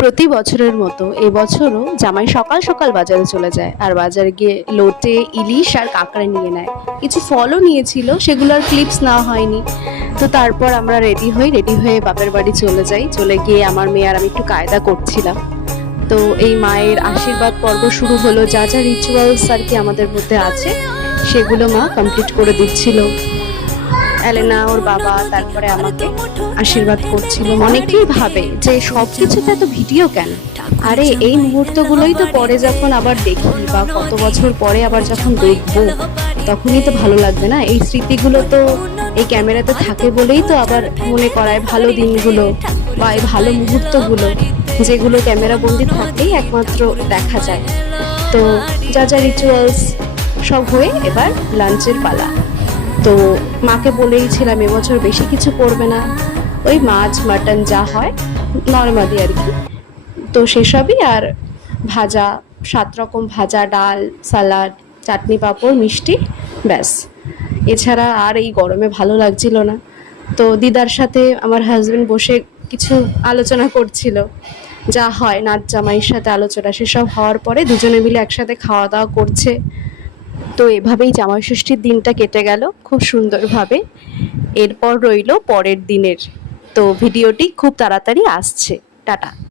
প্রতি বছরের মতো এবছরও জামাই সকাল সকাল বাজারে চলে যায়, আর বাজারে গিয়ে লোটে ইলিশ আর কাঁকড়া নিয়ে নেয়। কিছু ফলও নিয়েছিল, সেগুলোর ক্লিপস নেওয়া হয়নি। তো তারপর আমরা রেডি হয়ে বাপের বাড়ি চলে যাই। চলে গিয়ে আমার মেয়ে আর আমি একটু কায়দা করছিলাম। তো এই মায়ের আশীর্বাদ পর্ব শুরু হলো। যা যা রিচুয়ালস আর কি আমাদের মধ্যে আছে সেগুলো মা কমপ্লিট করে দিচ্ছিল। এলেনা ওর বাবা তারপরে আমাকে আশীর্বাদ করছিল। অনেকেই ভাবে যে সব কিছুতে এত ভিডিও কেন? আরে এই মুহূর্তগুলোই তো পরে যখন আবার দেখি বা কত বছর পরে আবার যখন দেখবো তখনই তো ভালো লাগবে না? এই স্মৃতিগুলো তো এই ক্যামেরাতে থাকে বলেই তো আবার মনে করায় ভালো দিনগুলো বা এই ভালো মুহূর্তগুলো, যেগুলো ক্যামেরা বন্দি থাকলেই একমাত্র দেখা যায়। তো যা যা রিচুয়ালস সব হয়ে এবার লাঞ্চের পালা। তো মাকে বলেইছিলাম এবছর বেশি কিছু করবে না, ওই মাছ মাটন যা হয় নর্মালি আর কি। তো সেসবই, আর ভাজা, 7 রকম ভাজা, ডাল, সালাড, চাটনি, পাঁপড়, মিষ্টি, ব্যাস। এছাড়া আর এই গরমে ভালো লাগছিল না। তো দিদার সাথে আমার হাজবেন্ড বসে কিছু আলোচনা করছিল, যা হয় নাচ জামাইয়ের সাথে আলোচনা। সেসব হওয়ার পরে দুজনে মিলে একসাথে খাওয়া দাওয়া করছে। তো এভাবেই জামাই ষষ্ঠীর দিনটা কেটে গেল খুব সুন্দরভাবে। এরপর রইল পরের দিনের। তো ভিডিওটি খুব তাড়াতাড়ি আসছে। টাটা।